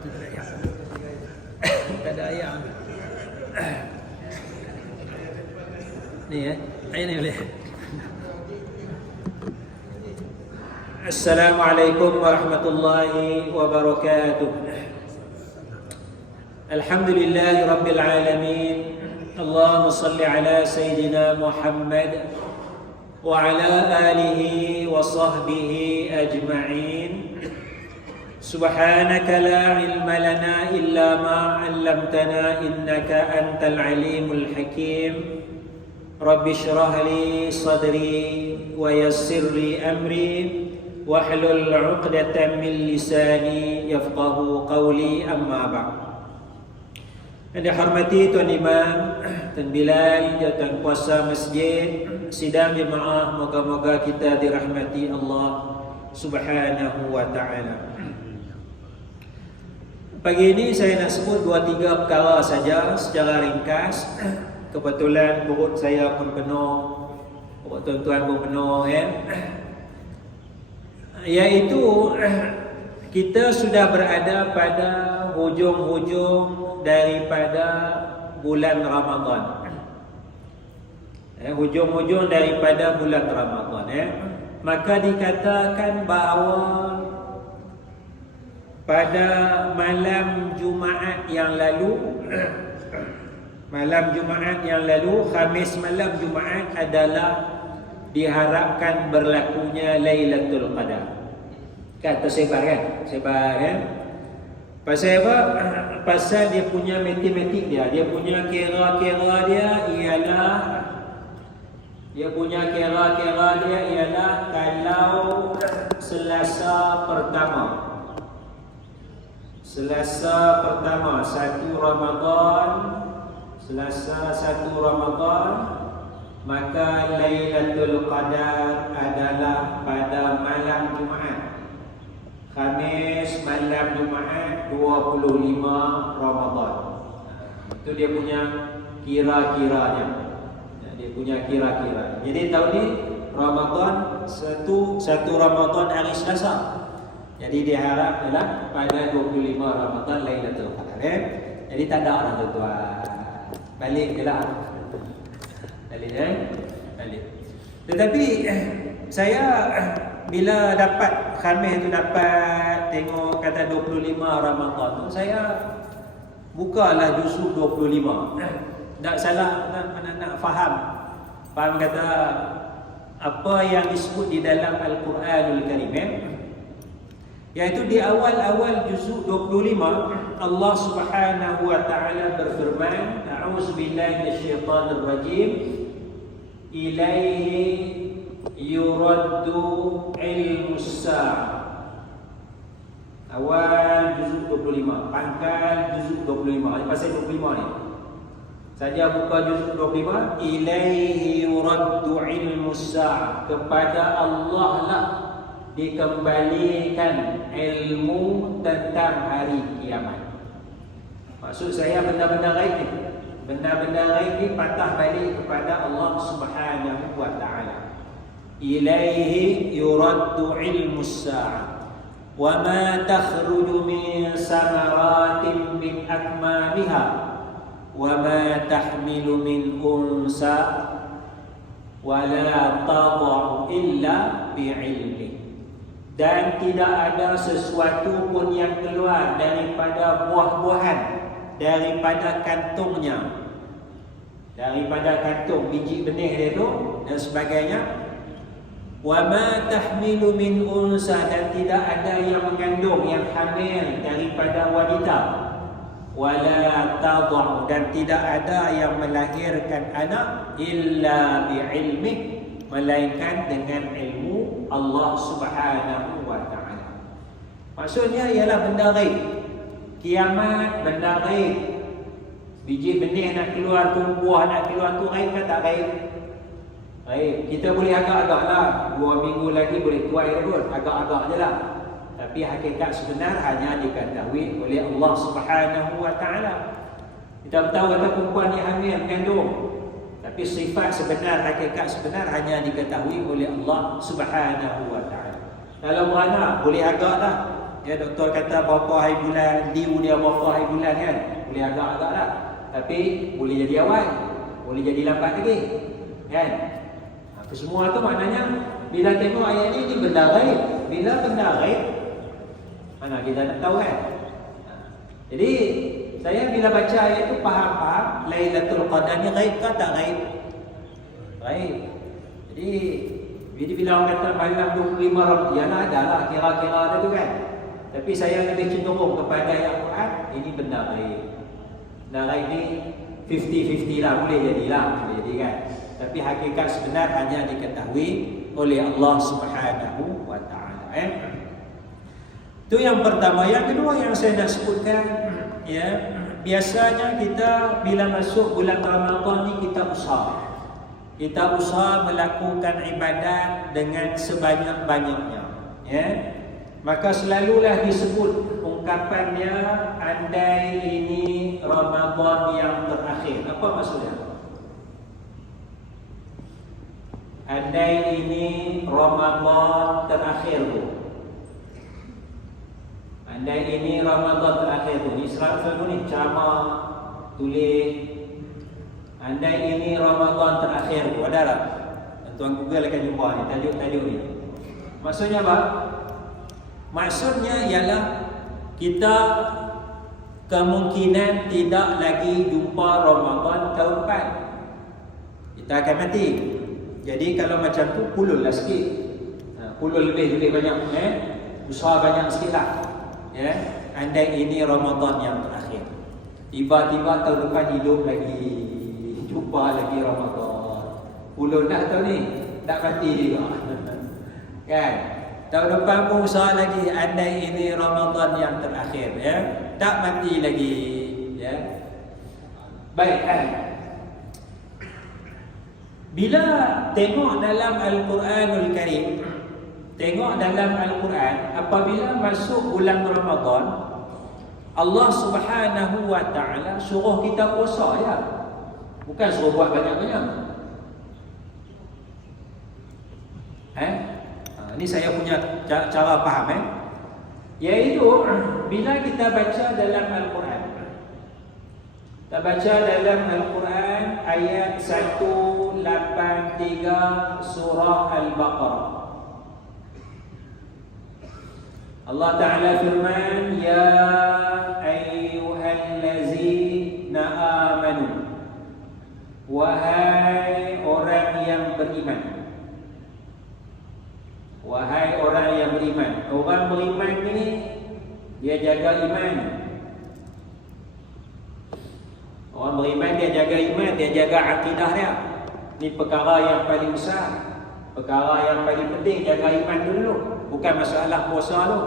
tu tak ada ayam. Tak ada ayam. Ni ayam ni boleh. Assalamualaikum warahmatullahi wabarakatuh. Alhamdulillahi rabbil alamin. Allahumma salli ala sayyidina Muhammad wa ala alihi wa sahbihi ajma'in. Subhanaka la ilma lana illa ma 'allamtana innaka antal alimul hakim. Rabbi shrah li sadri wa yassir li amri wahlul 'uqdatam min lisani yafqahu qawli, amma ba'd. Yang dihormati Tuan Imam, Tuan Bilal, Tuan Kuasa Masjid, sidang jemaah, moga-moga kita dirahmati Allah Subhanahu wa ta'ala. Pagi ini saya nak sebut 2-3 perkara saja secara ringkas. Kebetulan perut saya pun penuh, perut tuan-tuan pun penuh iaitu kita sudah berada pada hujung-hujung daripada bulan Ramadan. Hujung-hujung daripada bulan Ramadan. Maka dikatakan bahawa pada malam Jumaat yang lalu, Khamis malam Jumaat adalah diharapkan berlakunya Lailatul Qadar. Kan tersebar kan? Pasal apa? Pasal dia punya matematik dia. Dia punya kira-kira dia ialah kalau Selasa pertama 1 Ramadan, maka Lailatul Qadar adalah pada malam Jumaat. Khamis malam Jumaat 25 Ramadan. Itu dia punya kira-kiranya. Jadi tahun ni Ramadan 1 Ramadan hari Selasa. Jadi diharap adalah pada 25 Ramadan Lailatul Qadar. Jadi tak ada orang tuan-tuan. Balik je lah. Balik. Tetapi saya bila dapat Khamis tu dapat tengok kata 25 Ramadan tu, saya bukalah juzuk 25. Tak salah nak faham kata apa yang disebut di dalam Al-Quranul Karim. Iaitu di awal-awal juzuk 25 Allah Subhanahu wa taala berfirman, a'udzubillahi minasyaitonir rajim, ilaihi yuraddu ilmus sa'ah. Awal juzuk 25, pangkal juzuk 25. Pasal 25 ni. Saja buka juzuk 25, ilaihi yuraddu ilmus sa'ah. Kepada Allah lah dikembalikan ilmu tentang hari kiamat. Maksud saya benda-benda gaib ni. Benda-benda gaib ni patah balik kepada Allah Subhanahu wa ta'ala. Ilaihi yuraddu ilmus sa'ah. Wa ma takhruju min samaratin min akmamiha. Wa ma tahmilu min unsa. Wa la tada'u illa bi'ilmi. Dan tidak ada sesuatu pun yang keluar daripada buah-buahan, daripada kantungnya, daripada kantung biji benih dia tu dan sebagainya. Wa ma tahmilu min unsa, dan tidak ada yang mengandung, yang hamil daripada wanita. Wala tad'u, dan tidak ada yang melahirkan anak illa bi'ilmi, melainkan dengan ilmu Allah Subhanahu wa ta'ala. Maksudnya ialah benda ghaib. Kiamat benda ghaib. Biji benih nak keluar tu, buah nak keluar tu, ghaib ke tak ghaib? Ghaib. Kita boleh agak-agak lah, 2 minggu lagi boleh tuai pun, agak-agak je lah. Tapi hakikat sebenar hanya diketahui oleh Allah Subhanahu wa ta'ala. Kita tahu kata perempuan ni hamil mengandung, tapi sifat sebenar, hakikat sebenar hanya diketahui oleh Allah Subhanahu wa ta'ala. Dalam beranak boleh agak dah, Ya, doktor kata berapa hari bulan, dia berapa hari bulan kan. Boleh agak-agak lah. Tapi boleh jadi awal, boleh jadi lambat lagi. Kan? Apa semua tu maknanya bila tengok ayat ni benda ghaib. Bila benda ghaib, mana kita nak tahu kan? Jadi saya bila baca ayat tu faham Lailatul Qadar ni ghaib ke tak ghaib? Ghaib. Jadi bila orang kata malam 25 Ramadan, adalah kira-kira ada tu kan. Tapi saya lebih cenderung kepada ayat Quran, ini benda ghaib. Benda ghaib ni 50-50 lah, boleh jadilah, boleh jadi kan. Tapi hakikat sebenar hanya diketahui oleh Allah Subhanahu wa taala. Itu yang pertama. Yang kedua yang saya nak sebutkan, ya, biasanya kita bila masuk bulan Ramadan ni kita usaha melakukan ibadat dengan sebanyak-banyaknya, ya. Maka selalulah disebut ungkapannya, andai ini Ramadan yang terakhir. Apa maksudnya? Andai ini Ramadan terakhir tu. Andai ini Ramadan terakhir tu. Ni serap ni ceramah, tulis. Andai ini Ramadan terakhir tu. Ada tak? Tuan Google akan jumpa ni, tajuk-tajuk ni. Maksudnya apa? Maksudnya ialah kita kemungkinan tidak lagi jumpa Ramadan tahun depan. Kita akan mati. Jadi kalau macam tu pulullah sikit. Pulul lebih banyak, usaha banyak sikit lah. Ya, andai ini Ramadan yang terakhir. Tiba-tiba tahun depan hidup lagi, jumpa lagi Ramadan. Pulul dah tahun ni, tak mati juga. Kan? Tahun depan pun usaha lagi, andai ini Ramadan yang terakhir, ya. Tak mati lagi, ya. Baik, kan? Bila tengok dalam Al-Quranul Karim, tengok dalam Al-Quran, apabila masuk bulan Ramadan, Allah Subhanahu wa taala suruh kita puasa, ya. Bukan suruh buat banyak-banyak. Ini saya punya cara faham, iaitu bila kita baca dalam Al-Quran, kita baca dalam Al-Quran ayat 183 surah Al-Baqarah. Allah Ta'ala firman, ya ayyuhallazina amanu, wahai orang yang beriman. Wahai orang yang beriman. Orang beriman ni dia jaga iman. Orang beriman dia jaga iman, dia jaga akidah dia. Ni perkara yang paling besar, perkara yang paling penting. Jaga iman dulu. Bukan masalah puasa tu,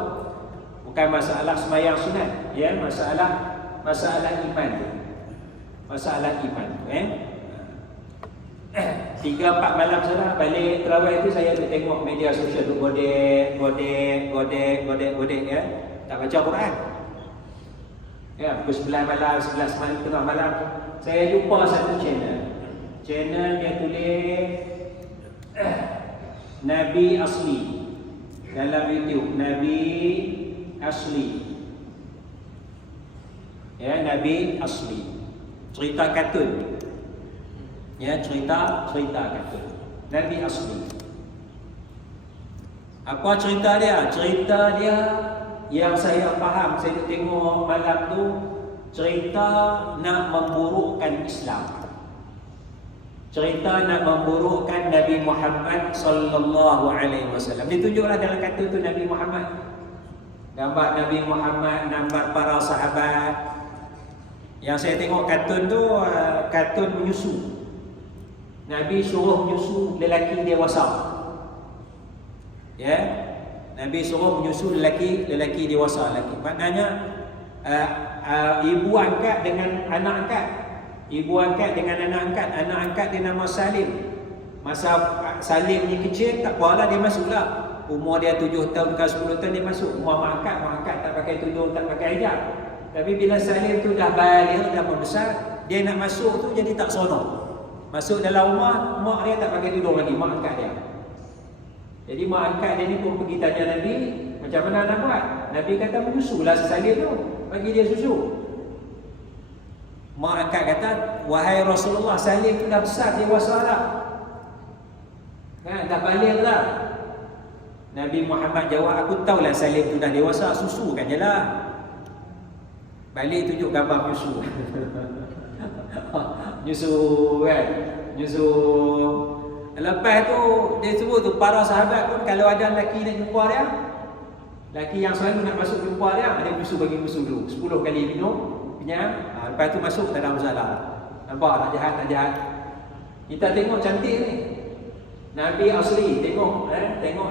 bukan masalah sembahyang sunat, ya, masalah iman tu. Masalah iman tu, 3-4 malam sana balik terawih tu saya tu tengok media sosial tu godek, ya. Tak baca Quran. Ya, pukul 9 malam, 11 malam, tengah malam saya jumpa satu channel dia tulis Nabi Asli dalam YouTube, Nabi Asli. Ya, Nabi Asli. Cerita kartun. Ya, cerita kartun. Nabi Asli. Apa cerita dia? Cerita dia yang saya faham, saya tengok malam tu, cerita nak memburukkan Islam. Cerita nak memburukkan Nabi Muhammad sallallahu alaihi wasallam. Ditunjuklah dalam kartun tu Nabi Muhammad. Gambar Nabi Muhammad, gambar para sahabat. Yang saya tengok kartun tu, kartun menyusu. Nabi suruh menyusu lelaki dewasa. Ya, Nabi suruh menyusu lelaki dewasa lelaki. Maknanya ibu angkat dengan anak angkat. Ibu angkat dengan anak angkat. Anak angkat dia nama Salim. Masa Salim ni kecil, tak apalah dia masuklah. Umur dia 7 tahun ke 10 tahun dia masuk. Umur mak angkat tak pakai tudung, tak pakai hijab. Tapi bila Salim tu dah balik, dah membesar, dia nak masuk tu jadi tak seronok. Masuk dalam rumah, mak dia tak pakai tudung lagi, mak angkat dia. Jadi mak angkat dia ni pun pergi tanya Nabi, macam mana nak buat? Nabi kata menyusulah salib tu, bagi dia susu. Mak angkat kata, wahai Rasulullah, salib tu dah besar, dewasa dah. Kan, dah balik dah. Nabi Muhammad jawab, aku tahulah salib tu dah dewasa, susukan je lah. Balik tunjuk gambar menyusu. Nyusu kan, nyusu. Lepas tu dia sebut tu, para sahabat pun kalau ada lelaki nak jumpa dia, lelaki yang selalu nak masuk jumpa dia, dia menyusu bagi menyusu dulu 10 kali minum, kenyang. Lepas tu masuk, tak ada masalah. Nampak tak jahat, tak jahat. Kita tengok cantik ni, Nabi asli, tengok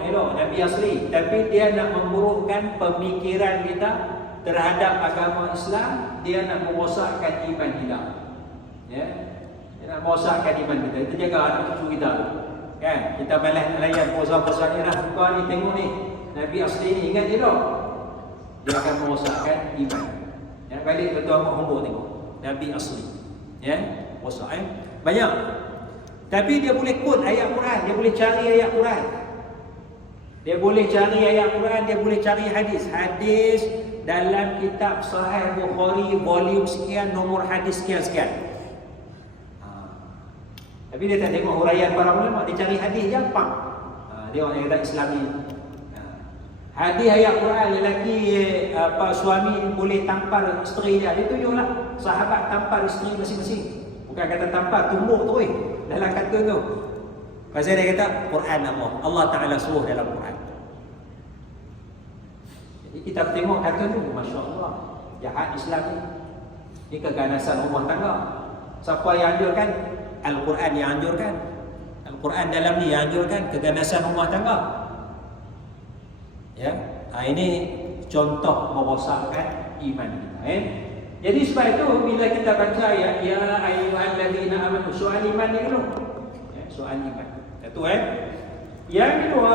elok Nabi asli, tapi dia nak memburukkan pemikiran kita terhadap agama Islam. Dia nak merosakkan iman kita. Ya, dia nak merosakkan iman kita. Kita jaga anak cucu kita, kan? Kita malas nak layan puasa-puasa ni lah. Buka ni, tengok ni, Nabi asli ni, ingat je tak? Dia akan merosakkan iman. Ya, balik betul Ahmad Hombor tengok Nabi asli. Ya, rosak banyak. Tapi dia boleh quote ayat Quran, dia boleh cari ayat Quran. Dia boleh cari ayat Quran, dia boleh cari hadis. Hadis dalam kitab Sahih Bukhari volume sekian, nomor hadis sekian-sekian. Tapi dia tak tengok huraian para ulama, dia cari hadis je, pam. Dia orang yang kata Islami. Hadis ayat Quran, lelaki suami boleh tampar isteri dia. Dia tunjuklah sahabat tampar isteri masing-masing. Bukan kata tampar, tumbuk tu dalam kata tu. Pasal dia kata Quran Allah Ta'ala suruh dalam Quran. Jadi kita tengok kata tu, Masya Allah, jahat Islam ni. Ini keganasan rumah tangga. Siapa yang anjurkan? Al-Quran yang anjurkan. Al-Quran dalam ni yang anjurkan keganasan rumah tangga. Ya, ini contoh merosakkan iman kita. Jadi sebab itu bila kita baca ayat ya ayyuhallazina amanu, soal iman ni dulu. Ya, soal iman. Satu Yang kedua,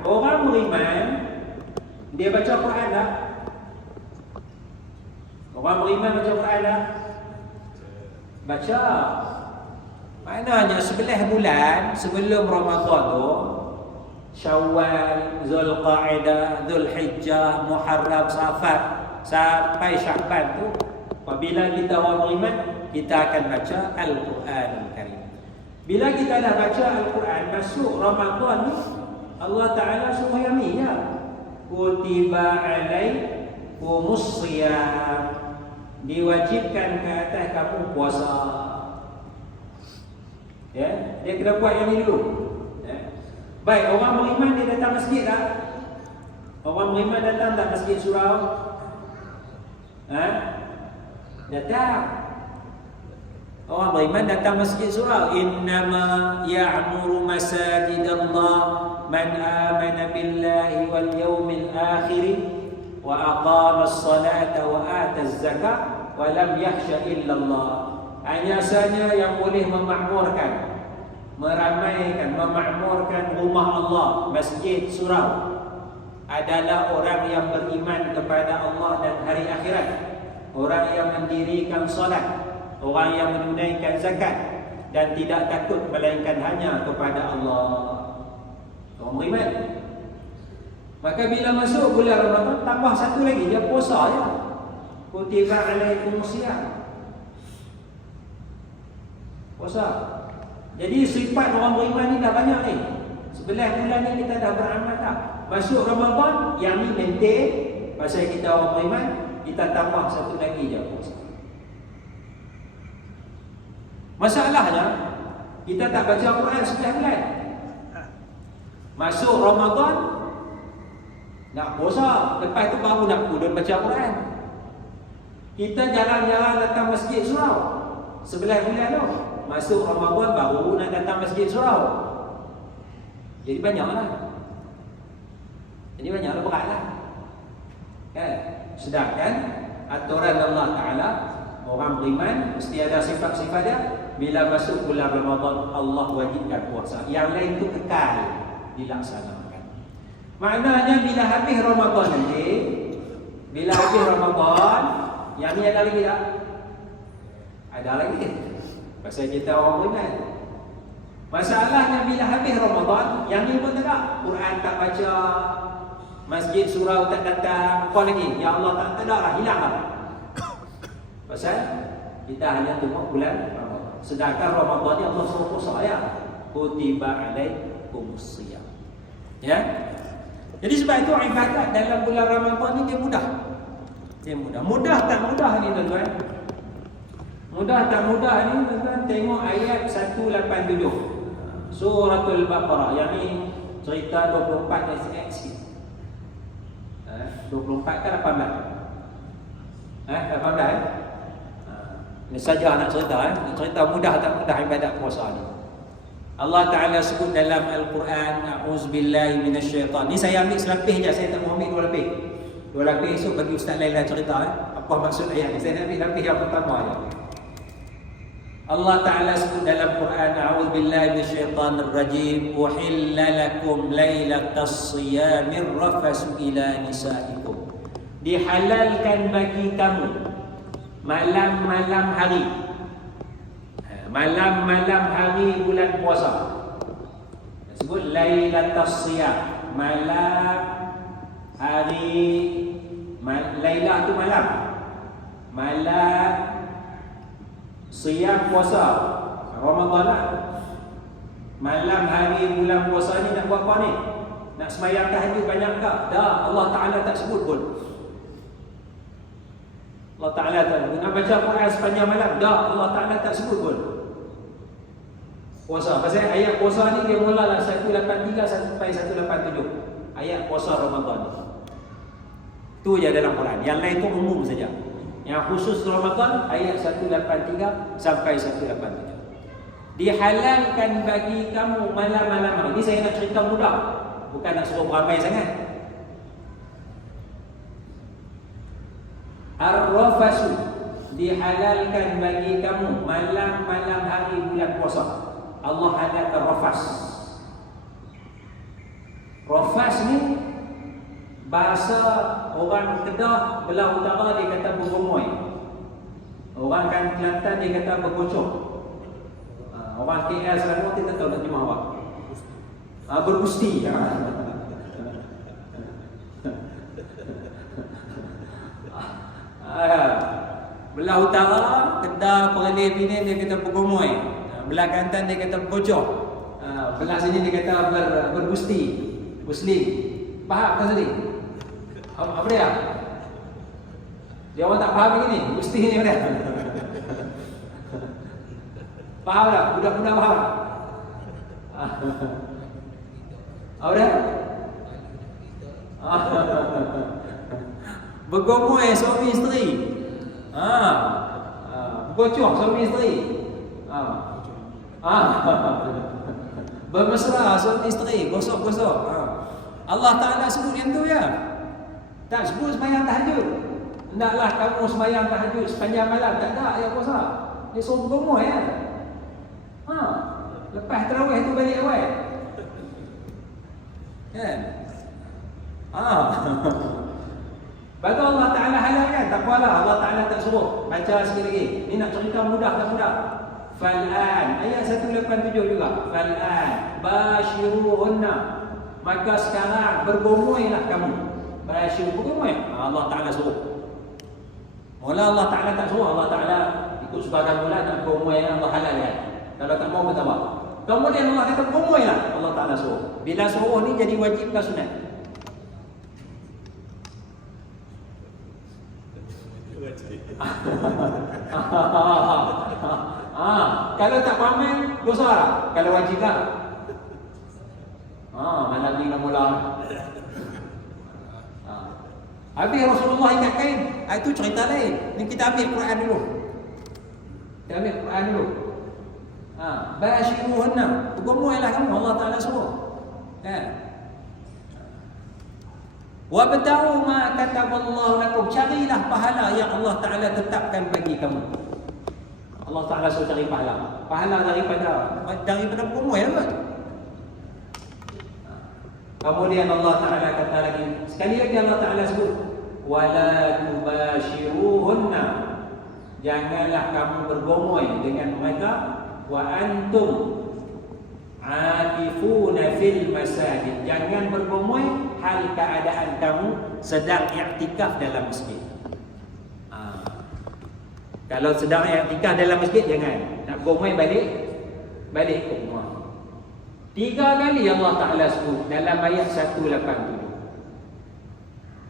orang beriman dia baca Quran tak? Orang beriman baca Quran tak? Baca. Maknanya 11 bulan sebelum Ramadan tu, Syawal, Zulqa'dah, Zulhijjah, Muharram, Safar sampai Sya'ban tu, apabila kita orang beriman, kita akan baca Al-Quran Al-Karim. Bila kita dah baca Al-Quran, masuk Ramadan ni, Allah Ta'ala suruh yang ni ya. Kutiba alaikumus shiyam, diwajibkan ke atas kamu puasa. Ya, dia kena buat yang ni dulu. Ya. Baik, orang beriman dia datang masjid tak? Orang beriman datang tak masjid surau? Datang. Orang beriman datang masjid surau. Innama ya'muru masajidallah man amana billahi wal yawmil akhir wa aqama as-salata wa ata az-zakah wa lam yakhsha illa Allah. Hanya saja yang boleh memakmurkan, meramaikan, memakmurkan rumah Allah, masjid surau, adalah orang yang beriman kepada Allah dan hari akhirat, orang yang mendirikan salat, orang yang menunaikan zakat dan tidak takut melainkan hanya kepada Allah. Orang beriman. Maka bila masuk bulan Ramadan, tambah satu lagi, dia puasa je. Kutiba alaikumus shiyam. Puasa. Jadi sifat orang beriman ni dah banyak ni. 11 bulan ni kita dah beramal tak? Masuk Ramadan, yang ni maintain. Pasal kita orang beriman, kita tambah satu lagi je puasa. Masalahnya, kita tak baca Quran 11 bulan. Masuk Ramadan, nak puasa. Lepas tu baru nak kudun baca Quran. Kita jarang-jarang datang masjid surau 11 bulan tu. Masuk Ramadan baru nak datang masjid surau. Jadi banyaklah. Beratlah. Kan? Sedangkan aturan Allah Ta'ala, orang beriman mesti ada sifat-sifat dia. Bila masuk bulan Ramadan, Allah wajibkan puasa. Yang lain tu kekal dilaksanakan. Maknanya bila habis Ramadan nanti, bila habis Ramadan, yang ni ada lagi tak? Ada lagi. Pasal kita orang beriman. Masalahnya bila habis Ramadan, yang ni pun tak. Quran tak baca, Masjid surau tak datang, apa lagi? Ya Allah tak ada lah, hilang lah. Pasal kita hanya tengok bulan Ramadan. Sedangkan Ramadan ni Allah suruh puasa ya. Kutiba alaikumus shiyam. Ya. Jadi sebab itu ibadat dalam bulan Ramadan ni dia mudah. Dia mudah. Mudah tak mudah ni tuan-tuan? Mudah tak mudah ni tuan-tuan tengok ayat 187. Suratul Baqarah yang ni cerita 24 SX. 24 kan 18? 18 Ini saja nak cerita cerita mudah tak mudah ibadat puasa ni. Allah Ta'ala sebut dalam Al-Quran, A'udzubillahi minasyaitan. Ni saya ambil selapis je, saya tak mau ambil dua lapis esok bagi Ustaz Laila cerita apa maksud ayat ni. Saya nak ambil lapis yang pertama je. Allah Ta'ala sebut dalam Quran, A'udzubillahi minasyaitanir rajim, uhilla lakum lailatas siyamir rafasu ila nisaikum. Dihalalkan bagi kamu malam-malam hari. Malam-malam hari bulan puasa. Sebut lailatas siyam, malam hari. Lailah tu malam. Malam siyam puasa Ramadan lah. Malam hari bulan puasa ni nak buat apa ni? Nak sembahyang tahajud banyak tak? Dah, Allah Ta'ala tak sebut pun. Allah Ta'ala tak nak baca Quran sepanjang malam. Dah, Allah Ta'ala tak sebut pun. Puasa. Pasal ayat puasa ni dia mulalah 183 sampai 187. Ayat puasa Ramadan. Tu je dalam Quran. Yang lain tu umum saja. Yang khusus Ramadan ayat 183 sampai 187. Dihalalkan bagi kamu malam-malam. Ini saya nak cerita mudah. Bukan nak suruh ramai sangat. Ar-rafasu, dihalalkan bagi kamu malam-malam hari bulan puasa. Allah halalkan rafas. Rafas ni bahasa orang Kedah belah utara dia kata bergomoy. Orang kan Kelantan dia kata bergocok. Orang KL Selangor kita tahu nak terjemah apa? Bergusti. Belah utara Kedah Perlis Penang dia kata bergomoy. Belah Kelantan dia kata bergocok. Belah sini dia kata bergusti. Muslim. Faham tak tadi? Apa dia? Dia orang tak faham begini. Gusti ni apa dia? Faham tak? Budak-budak faham? Apa dia? Bergomoy suami isteri. Bergocok suami isteri. Bermesra suami isteri, gosok-gosok. Allah Ta'ala sebut yang tu ya. Tak sebut sembahyang tahajud. Hendaklah kamu sembahyang tahajud sepanjang malam. Tak ada ayat puasa. Dia suruh bergomoy ya. Lepas tarawih tu balik awal. Kan? Bagi Allah Ta'ala halalkan. Tak apalah, Allah Ta'ala tak suruh. Baca sekali lagi. Ni nak cerita mudah tak mudah. Fal'an, ayat 187 juga. Fal'an bashiruhunna, maka sekarang bergomoylah kamu. Bashiru bergomoy. Allah Ta'ala suruh. Mula Allah Ta'ala tak suruh. Allah Ta'ala ikut sebagian mula nak bergomoy yang Allah halalkan. Kalau tak mau bertambah. Kemudian Allah kata bergomoylah. Allah Ta'ala suruh. Bila suruh ni jadi wajib ke sunat? Kalau tak peramal dosa lah. Kalau wajib tak. Malam ni nak mula. Habis Rasulullah ingatkan, itu cerita lain. Ni kita ambil Quran dulu. Kita ambil Quran dulu. Bashiruhunna, bergomoylah kamu, Allah Ta'ala suruh. Wabta'u ma kataballahu lakum, carilah pahala yang Allah Ta'ala tetapkan bagi kamu. Allah Ta'ala suruh cari pahala. Pahala daripada bergomoy lah. Kemudian Allah Ta'ala kata lagi, sekali lagi Allah Ta'ala sebut, wala tubashiruhunna, janganlah kamu bergomoy dengan mereka, wa antum aakifuna fil masajid, jangan bergomoy hal keadaan kamu sedang i'tikaf dalam masjid. Kalau sedang i'tikaf dalam masjid, jangan. Nak gomai balik ke rumah. 3 kali Allah Ta'ala sebut dalam ayat 187.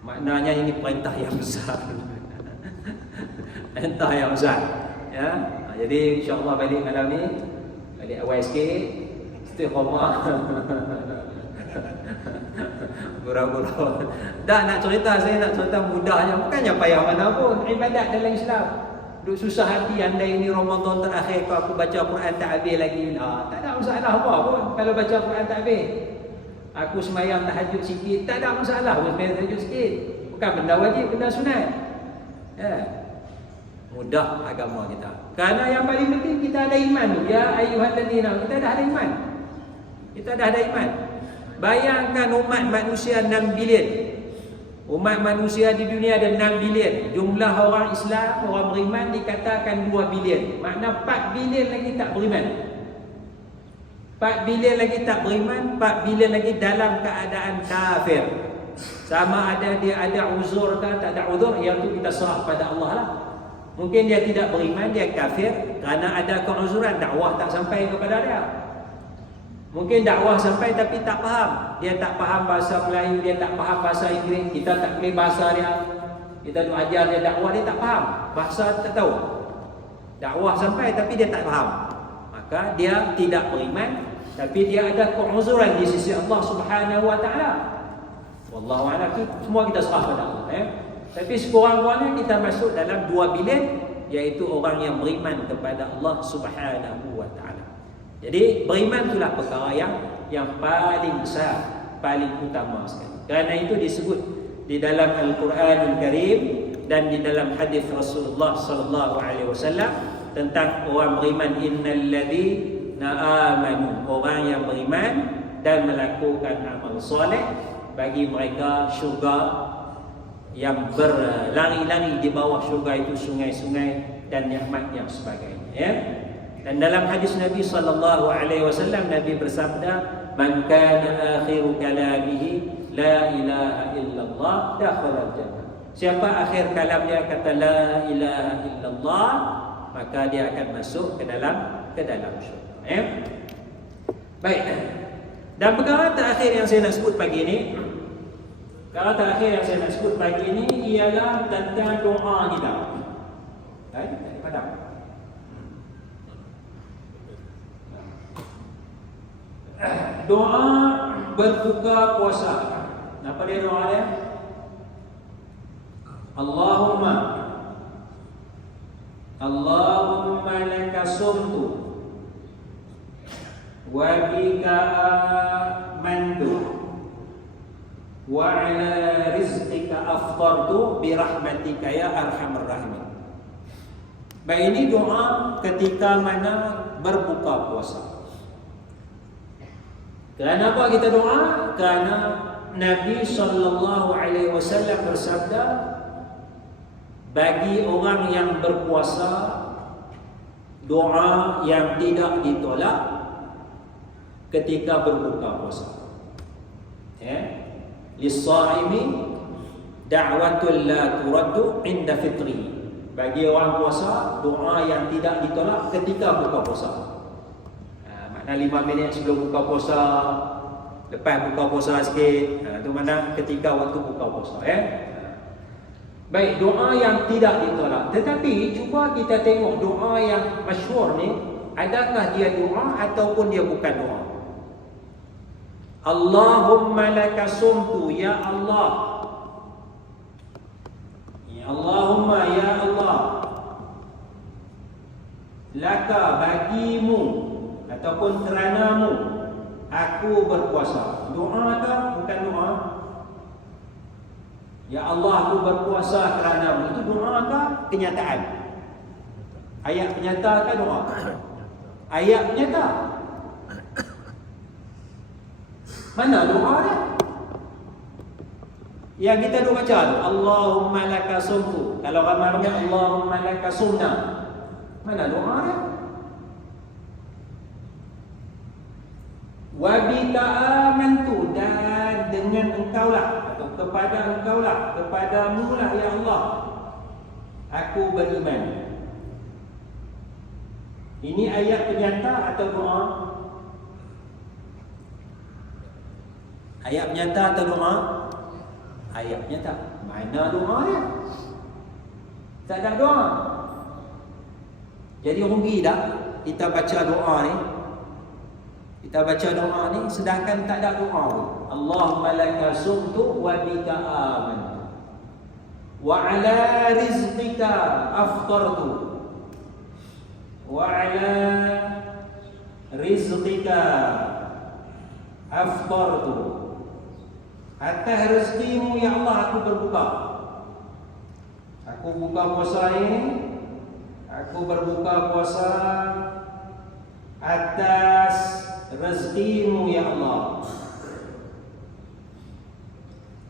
Maknanya ini perintah yang besar. Perintah yang besar. Ya. Jadi insya-Allah balik malam ni, balik awal sikit, istiqamah. Gurau-gurau. Dah nak cerita, saya nak cerita mudahnya, bukannya payah mana pun. Ibadat dalam Islam. Duk susah hati anda ini Ramadan terakhir kalau aku baca Quran tak habis lagi. Tak ada masalah apa pun kalau baca Quran tak habis. Aku sembahyang tahajud sikit, tak ada masalah pun sembahyang tahajud sikit. Bukan benda wajib, benda sunat. Ya. Mudah agama kita. Kerana yang paling penting kita ada iman. Ya ayyuhallazina, kita dah ada iman. Kita dah ada iman. Bayangkan umat manusia 6 bilion. Umat manusia di dunia ada 6 bilion. Jumlah orang Islam, orang beriman dikatakan 2 bilion. Makna 4 bilion lagi tak beriman. 4 bilion lagi tak beriman, 4 bilion lagi dalam keadaan kafir. Sama ada dia ada uzur ke tak ada uzur, yang tu kita serah pada Allah lah. Mungkin dia tidak beriman, dia kafir kerana ada keuzuran, dakwah tak sampai kepada dia. Mungkin dakwah sampai tapi tak faham. Dia tak faham bahasa Melayu, dia tak faham bahasa Inggeris, kita tak boleh bahasa dia. Kita nak ajar dia dakwah, dia tak faham. Bahasa tak tahu. Dakwah sampai tapi dia tak faham. Maka dia tidak beriman, tapi dia ada keuzuran di sisi Allah Subhanahu wa taala. Wallahu a'lam, semua kita serah pada Allah, ya. Tapi sekurang-kurangnya kita masuk dalam 2 bilion, iaitu orang yang beriman kepada Allah Subhanahu wa taala. Jadi beriman itulah perkara yang paling besar, paling utama sekali. Kerana itu disebut di dalam Al-Quranul Karim dan di dalam hadis Rasulullah sallallahu alaihi wasallam tentang orang beriman, innalladzina amanu, orang yang beriman dan melakukan amal soleh, bagi mereka syurga yang berlari-lari di bawah syurga itu sungai-sungai dan nikmat yang sebagainya, ya. Dan dalam hadis Nabi sallallahu alaihi wasallam, Nabi bersabda, "Man kana akhiru kalamihi la ilaha illallah dakhala al-jannah." Siapa akhir kalam dia kata la ilaha illallah, maka dia akan masuk ke dalam syurga. Baik. Dan perkara terakhir yang saya nak sebut pagi ini, ialah tentang doa kita. Baik, tak padam. Doa berbuka puasa. Apa dia doa dia? Allahumma laka sumtu wa bika amantu wa ala rizqika aftartu bi rahmatika ya arhamar rahimin. Baik, ini doa ketika mana berbuka puasa. Kerana apa kita doa? Kerana Nabi sallallahu alaihi wasallam bersabda, bagi orang yang berpuasa, doa yang tidak ditolak ketika berbuka puasa. Lis-shaimi da'watul la turaddu 'inda fitri. Bagi orang puasa, doa yang tidak ditolak ketika buka puasa. 5 minit sebelum buka puasa, lepas buka puasa sikit, itu mana ketika waktu buka puasa, ya. Baik, doa yang tidak ditolak. Tetapi cuba kita tengok doa yang masyhur ni, adakah dia doa ataupun dia bukan doa? Allahumma laka sumtu, ya Allah. Ya Allahumma, ya Allah. Laka, bagimu ataupun keranamu aku berpuasa. Doa ke bukan doa? Ya Allah, aku berpuasa keranamu, itu doa ke kenyataan? Ayat penyata ke doa? Ayat penyata. Mana doa dia? Yang kita doa baca tu, Allahumma laka sumtu. Kalau ramarnya Allahumma laka sumna. Mana doa dia? Wa bika amantu, dan dengan engkaulah atau kepada engkaulah, kepadamulah ya Allah aku beriman. Ini ayat penyata atau doa? Ayat penyata atau doa? Ayat penyata. Mana doa dia? Tak ada doa. Jadi rugi tak kita baca doa ni? Kita baca doa ni sedangkan tak ada doa pun. Allahumma laka sumtu wa bika amantu wa ala rizqika aftartu wa ala rizqika aftartu. Atas rezekimu ya Allah aku berbuka. Aku buka puasa ini, aku berbuka puasa atas rezekimu ya Allah.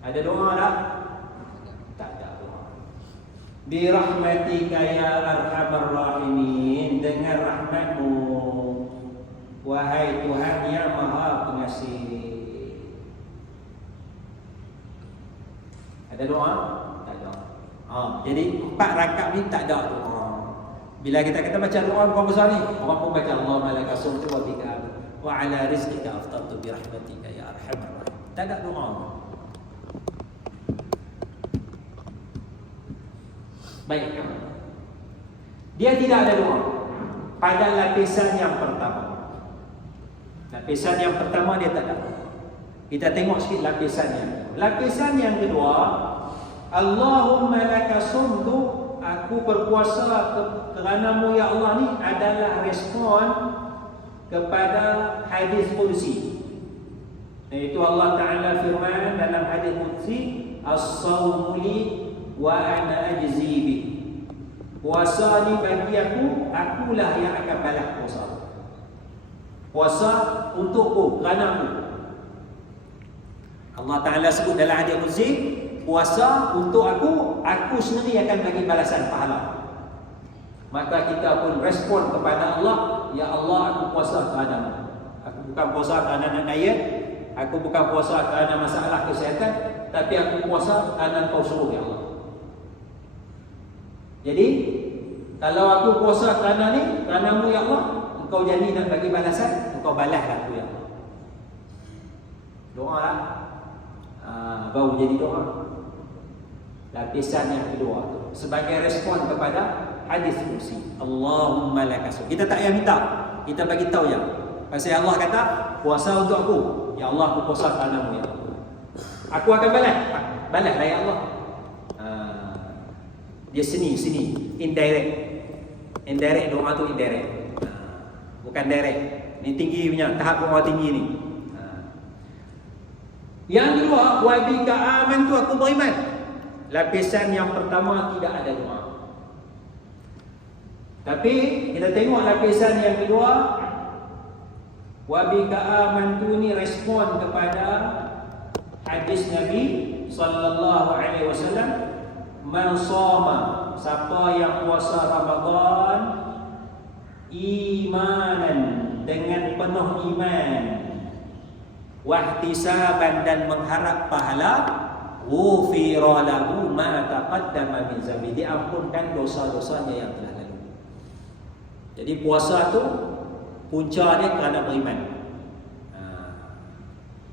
Ada doa tak? Tak ada doa. Bi rahmatika ya arhamar rahimin, dengan rahmatmu wahai Tuhan yang Maha Pengasih. Ada doa? Tak ada. Jadi 4 rakaat ni tak ada doa. Bila kita baca doa bukan besar ni, orang pun baca Allahumma laka sumtu wa bika wa ala rizqika aftartu bi rahmatika ya arhamar rahim. Tak ada doa. Baik. Dia tidak ada doa pada lapisan yang pertama. Lapisan yang pertama dia tak ada. Kita tengok sikit lapisannya. Lapisan yang kedua, Allahumma laka sumtu, aku berpuasa kerana-Mu ya Allah ni adalah respon kepada hadis qudsi. Iaitu Allah Taala firman dalam hadis qudsi, as-saumu li wa ana ajzi bi. Puasa ni bagi aku, akulah yang akan balas puasa. Puasa untukku, kerana-Mu. Allah Ta'ala sebut dalam hadis qudsi, puasa untuk aku sendiri akan bagi balasan pahala. Maka kita pun respon kepada Allah, ya Allah aku puasa kerana-Mu. Aku bukan puasa kerana nak diet, aku bukan puasa kerana masalah kesihatan, tapi aku puasa kerana Kau suruh ya Allah. Jadi kalau aku puasa kerana ni, kerana-Mu ya Allah, Engkau janji nak bagi balasan, Engkau balaslah aku ya Allah. Doa lah. Baru jadi doa. Lapisan yang kedua sebagai respon kepada hadis qudsi, Allahumma laka sum. Kita tak payah minta, kita bagi tahu je. Pasal Allah kata, puasa untuk aku. Ya Allah, aku puasa kerana-Mu ya Allah. Aku akan balaslah ya Allah. Dia sini indirect doa tu indirect. Bukan direct. Ni tinggi punya, tahap doa tinggi ni. Yang kedua, wa bika amantu, aku beriman. Lapisan yang pertama tidak ada doa. Tapi kita tengok lapisan yang kedua, wa bika amantu ni respon kepada hadis Nabi sallallahu alaihi wasallam, man shoma, siapa yang puasa Ramadan imanan, dengan penuh iman, wahtisaban, dan mengharap pahala, ghufira lahu ma taqaddama min zambi, diampunkan dosa-dosanya yang telah lalu. Jadi puasa tu punca dia kerana beriman.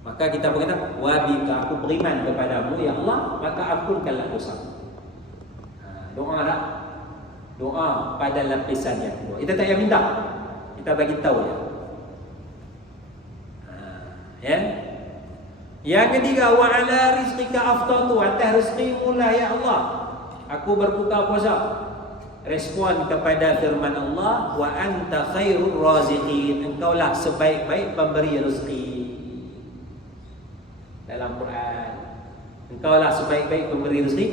Maka kita berkata, wa bika, aku beriman kepadamu ya Allah, maka ampunkanlah dosa. Doa lah. Doa pada lapisan yang kedua. Kita tak payah minta, kita bagi tahu je. Ya. Yang ketiga, wa ala rizqika aftartu, atas rezekimu lah ya Allah aku berbuka puasa. Respon kepada firman Allah, wa anta khairur raziqin, engkaulah sebaik-baik pemberi rezeki. Dalam Quran, engkaulah sebaik-baik pemberi rezeki.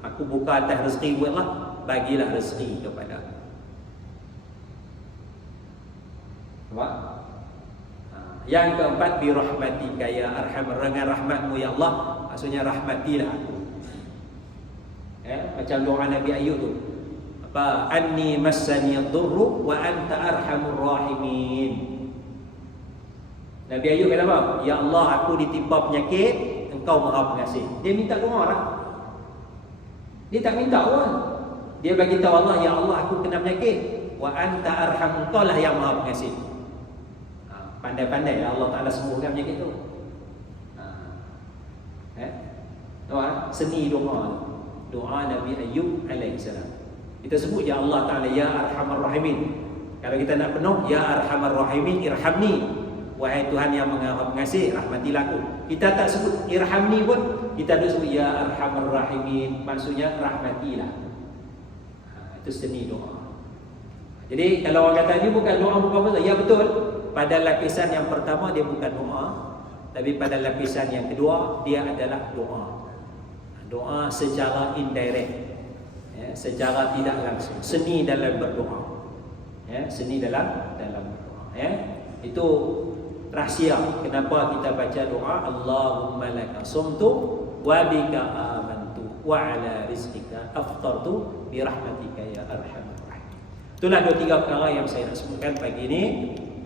Aku buka atas rezeki buat Allah, bagilah rezeki kepada aku. Nampak? Yang keempat, bi rahmatika ya arhamar, dengan rahmatmu ya Allah, maksudnya rahmatilah aku. Macam doa Nabi Ayub tu, apa, anni massani ad-durru wa anta arhamur rahimin. Nabi Ayub kata apa? Ya Allah, aku ditimpa penyakit, Kau Maha Pengasih. Dia minta doa lah. Dia tak minta pun. Dia bagi tahu Allah, ya Allah aku kena penyakit. Wa anta arham, Kau lah yang Maha Pengasih. Pandai-pandai lah Allah Ta'ala sembuhkan penyakit tu. Doa, seni doa. Doa Nabi Ayub alaihissalam. Kita sebut ya Allah Ta'ala ya Arhamar Rahimin. Kalau kita nak penuh, ya Arhamar Rahimin irhamni. Wahai Tuhan yang Maha Pengasih, rahmatilah aku. Kita tak sebut irhamni pun, kita ada sebut ya Arhamar Rahimin. Maksudnya rahmatilah. Itu seni doa. Jadi kalau orang kata ni bukan doa, bukan apa, ya betul. Pada lapisan yang pertama dia bukan doa, tapi pada lapisan yang kedua dia adalah doa. Doa secara indirect, ya, secara tidak langsung. Seni dalam berdoa, ya, seni dalam berdoa, ya. Itu rahsia kenapa kita baca doa Allahumma laka sumtu wa bika amantu wa ala rizqika aftartu bi rahmatika ya arhamar rahim. Itulah dua tiga perkara yang saya nak sebutkan pagi ini,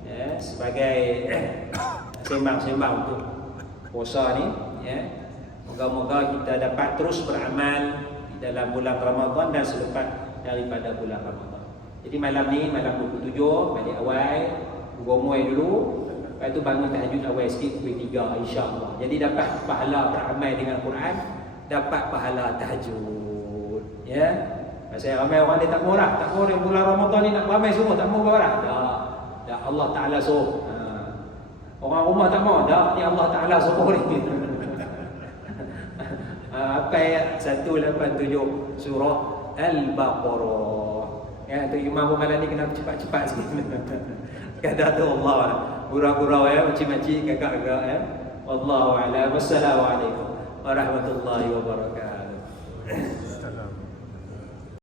ya, sebagai sembang-sembang untuk puasa ni, ya. Moga-moga kita dapat terus beramal di dalam bulan Ramadan dan selepas daripada bulan Ramadan. Jadi malam ni, malam 27, balik awal, gomoi dulu, lepas tu bangun tahajud awal sikit pukul 3 insya-Allah. Jadi dapat pahala beramal dengan Quran, dapat pahala tahajud, ya. Pasal ramai orang dia tak mau lah, tak mau bulan Ramadan ni nak ramai semua, tak mau lah. Dah Allah Taala suruh. Orang rumah tak mau, dah ni Allah Taala suruh ni. Apa ayat 187 surah Al-Baqarah. Ya, tu imam malam ni kena cepat-cepat sikit. Kadang tu Allah gurau-gurau ya, macam-macam kakak-kakak ya. Wallahu a'lam. Wassalamualaikum warahmatullahi wabarakatuh.